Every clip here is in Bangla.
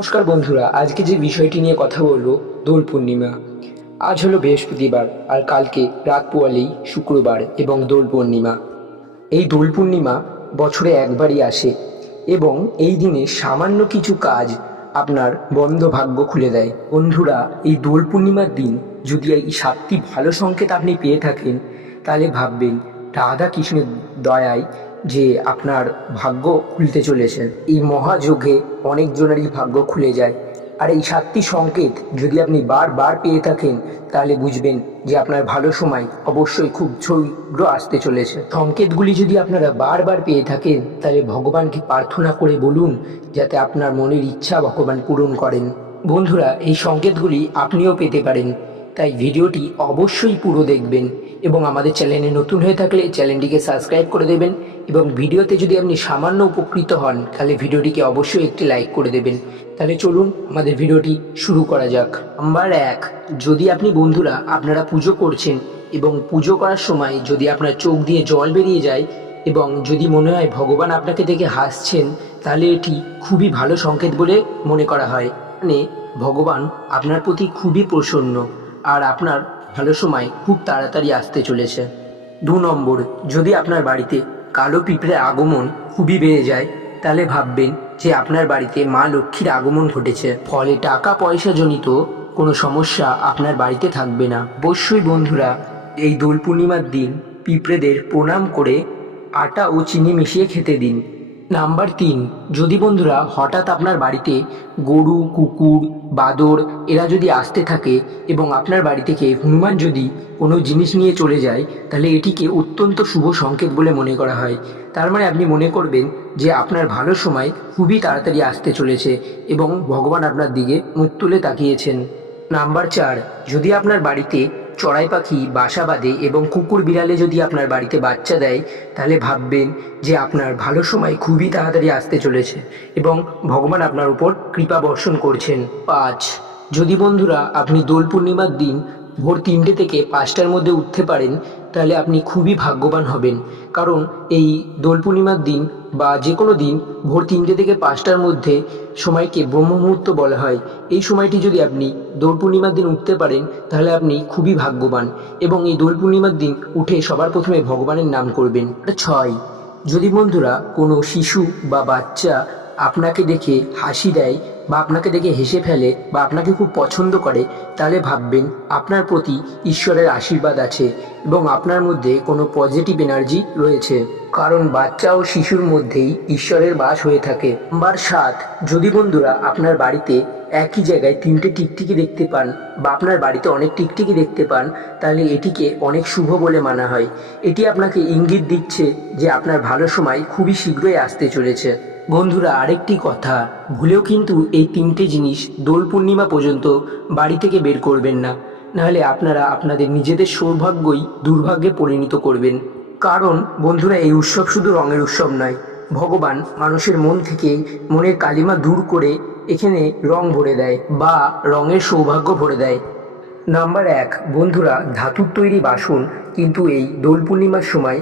নমস্কার বন্ধুরা, আজকে যে বিষয়টি নিয়ে কথা বলবো দোল পূর্ণিমা। আজ হলো বৃহস্পতিবার আর কালকে রাত পোয়ালেই শুক্রবার এবং দোল পূর্ণিমা। এই দোল পূর্ণিমা বছরে একবারই আসে এবং এই দিনে সামান্য কিছু কাজ আপনার বন্ধ ভাগ্য খুলে দেয়। বন্ধুরা, এই দোল পূর্ণিমার দিন যদি এই 7টি ভালো সংকেত আপনি পেয়ে থাকেন তাহলে ভাববেন রাধা কৃষ্ণের দয়ায় যে আপনার ভাগ্য খুলতে চলেছে। এই মহাযোগে অনেকজনেরই ভাগ্য খুলে যায়। আর এই 7টি সংকেত যদি আপনি বারবার পেয়ে থাকেন তাহলে বুঝবেন যে আপনার ভালো সময় অবশ্যই খুব শীঘ্র আসতে চলেছে। সংকেতগুলি যদি আপনারা বারবার পেয়ে থাকেন তাহলে ভগবানকে প্রার্থনা করে বলুন যাতে আপনার মনের ইচ্ছা ভগবান পূরণ করেন। বন্ধুরা, এই সংকেতগুলি আপনিও পেতে পারেন, তাই ভিডিওটি অবশ্যই পুরো দেখবেন এবং আমাদের চ্যানেলে নতুন হয়ে থাকলে চ্যানেলটিকে সাবস্ক্রাইব করে দেবেন এবং ভিডিওতে যদি আপনি সামান্য উপকৃত হন তাহলে ভিডিওটিকে অবশ্যই একটি লাইক করে দেবেন। তাহলে চলুন আমাদের ভিডিওটি শুরু করা যাক। নাম্বার 1, যদি আপনি বন্ধুরা আপনারা পুজো করছেন এবং পুজো করার সময় যদি আপনার চোখ দিয়ে জল বেরিয়ে যায় এবং যদি মনে হয় ভগবান আপনাকে দেখে হাসছেন তাহলে এটি খুবই ভালো সংকেত বলে মনে করা হয়। মানে ভগবান আপনার প্রতি খুবই প্রসন্ন আর আপনার ভালো সময় খুব তাড়াতাড়ি আসতে চলেছে। 2 নম্বর, যদি আপনার বাড়িতে কালো পিঁপড়ের আগমন খুবই বেড়ে যায় তাহলে ভাববেন যে আপনার বাড়িতে মা লক্ষ্মীর আগমন ঘটেছে, ফলে টাকা পয়সা জনিত কোনো সমস্যা আপনার বাড়িতে থাকবে না। অবশ্যই বন্ধুরা এই দোল পূর্ণিমার দিন পিঁপড়েদের প্রণাম করে আটা ও চিনি মিশিয়ে খেতে দিন। নাম্বার 3, যদি বন্ধুরা হঠাৎ আপনার বাড়িতে গরু, কুকুর, বাদর এরা যদি আসতে থাকে এবং আপনার বাড়ি থেকে হনুমান যদি কোনো জিনিস নিয়ে চলে যায় তাহলে এটিকে অত্যন্ত শুভ সংকেত বলে মনে করা হয়। তার মানে আপনি মনে করবেন যে আপনার ভালো সময় খুবই তাড়াতাড়ি আসতে চলেছে এবং ভগবান আপনার দিকে মুখ তুলে তাকিয়েছেন। নাম্বার 4, যদি আপনার বাড়িতে চড়াই পাখি বাসা বাঁধে এবং কুকুর বিড়ালে যদি আপনার বাড়িতে বাচ্চা দেয় তাহলে ভাববেন যে আপনার ভালো সময় খুবই তাড়াতাড়ি আসতে চলেছে এবং ভগবান আপনার উপর কৃপা বর্ষণ করছেন। 5, যদি বন্ধুরা আপনি দোল পূর্ণিমার দিন ভোর 3টে থেকে 5টার মধ্যে উঠতে পারেন তাহলে আপনি খুবই ভাগ্যবান হবেন। কারণ এই দোল পূর্ণিমার দিন বা যে কোনো দিন ভোর 3টে থেকে 5টার মধ্যে সময়কে ব্রহ্ম মুহূর্ত বলা হয়। এই সময়টি যদি আপনি দোল পূর্ণিমার দিন উঠতে পারেন তাহলে আপনি খুবই ভাগ্যবান এবং এই দোল পূর্ণিমার দিন উঠে সবার প্রথমে ভগবানের নাম করবেন। 6, যদি বন্ধুরা কোনো শিশু বা বাচ্চা আপনাকে দেখে হাসি দেয় বা আপনাকে দেখে হেসে ফেলে বা আপনাকে খুব পছন্দ করে তাহলে ভাববেন আপনার প্রতি ঈশ্বরের আশীর্বাদ আছে এবং আপনার মধ্যে কোনো পজিটিভ এনার্জি রয়েছে, কারণ বাচ্চা ও শিশুর মধ্যেই ঈশ্বরের বাস হয়ে থাকে। নাম্বার 7, যদি বন্ধুরা আপনার বাড়িতে একই জায়গায় 3টে টিকটিকি দেখতে পান বা আপনার বাড়িতে অনেক টিকটিকি দেখতে পান তাহলে এটিকে অনেক শুভ বলে মানা হয়। এটি আপনাকে ইঙ্গিত দিচ্ছে যে আপনার ভালো সময় খুবই শীঘ্রই আসতে চলেছে। বন্ধুরা, আরেকটি কথা, ভুলেও কিন্তু এই 3টে জিনিস দোল পূর্ণিমা পর্যন্ত বাড়ি থেকে বের করবেন না, নাহলে আপনারা আপনাদের নিজেদের সৌভাগ্যই দুর্ভাগ্যে পরিণত করবেন। কারণ বন্ধুরা এই উৎসব শুধু রঙের উৎসব নয়, ভগবান মানুষের মন থেকে মনের কালিমা দূর করে এখানে রং ভরে দেয় বা রঙের সৌভাগ্য ভরে দেয়। নাম্বার 1, বন্ধুরা ধাতুর তৈরি বাসন কিন্তু এই দোল পূর্ণিমার সময়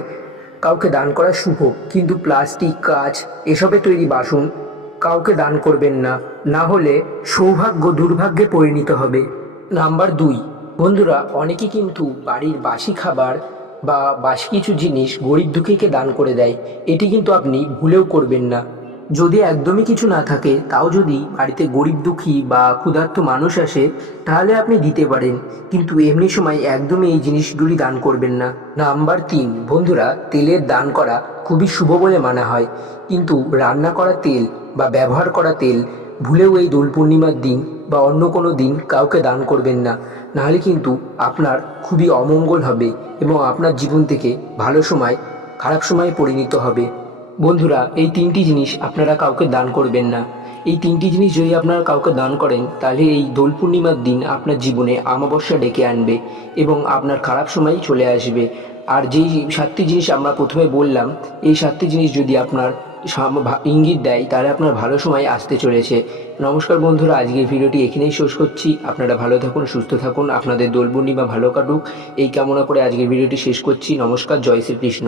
কাউকে দান করা শুভ, কিন্তু প্লাস্টিক, কাঁচ এসবে তৈরি বাসন কাউকে দান করবেন না, না হলে সৌভাগ্য দুর্ভাগ্যে পরিণত হবে। নাম্বার 2, বন্ধুরা অনেকে কিন্তু বাড়ির বাসি খাবার বা বাসি কিছু জিনিস গরিব দুঃখীকে দান করে দেয়, এটি কিন্তু আপনি ভুলেও করবেন না। যদি একদমই কিছু না থাকে তাও যদি বাড়িতে গরিব দুঃখী বা ক্ষুধার্ত মানুষ আসে তাহলে আপনি দিতে পারেন, কিন্তু এমনি সময় একদমই এই জিনিসগুলি দান করবেন না। নাম্বার 3, বন্ধুরা তেলের দান করা খুবই শুভ বলে মানা হয়, কিন্তু রান্না করা তেল বা ব্যবহার করা তেল ভুলেও এই দোল পূর্ণিমার দিন বা অন্য কোনো দিন কাউকে দান করবেন না, নাহলে কিন্তু আপনার খুবই অমঙ্গল হবে এবং আপনার জীবন থেকে ভালো সময় খারাপ সময়ে পরিণত হবে। বন্ধুরা এই 3টি জিনিস আপনারা কাউকে দান করবেন না। এই 3টি জিনিস যদি আপনারা কাউকে দান করেন তাহলে এই দোল পূর্ণিমার দিন আপনার জীবনে অমাবস্যা ডেকে আনবে এবং আপনার খারাপ সময় চলে আসবে। আর যেই 7টি জিনিস আমরা প্রথমে বললাম, এই 7টি জিনিস যদি আপনার ইঙ্গিত দেয় তাহলে আপনার ভালো সময় আসতে চলেছে। নমস্কার বন্ধুরা, আজকের ভিডিওটি এখানেই শেষ করছি। আপনারা ভালো থাকুন, সুস্থ থাকুন, আপনাদের দোল পূর্ণিমা ভালো কাটুক এই কামনা করে আজকের ভিডিওটি শেষ করছি। নমস্কার, জয় শ্রীকৃষ্ণ।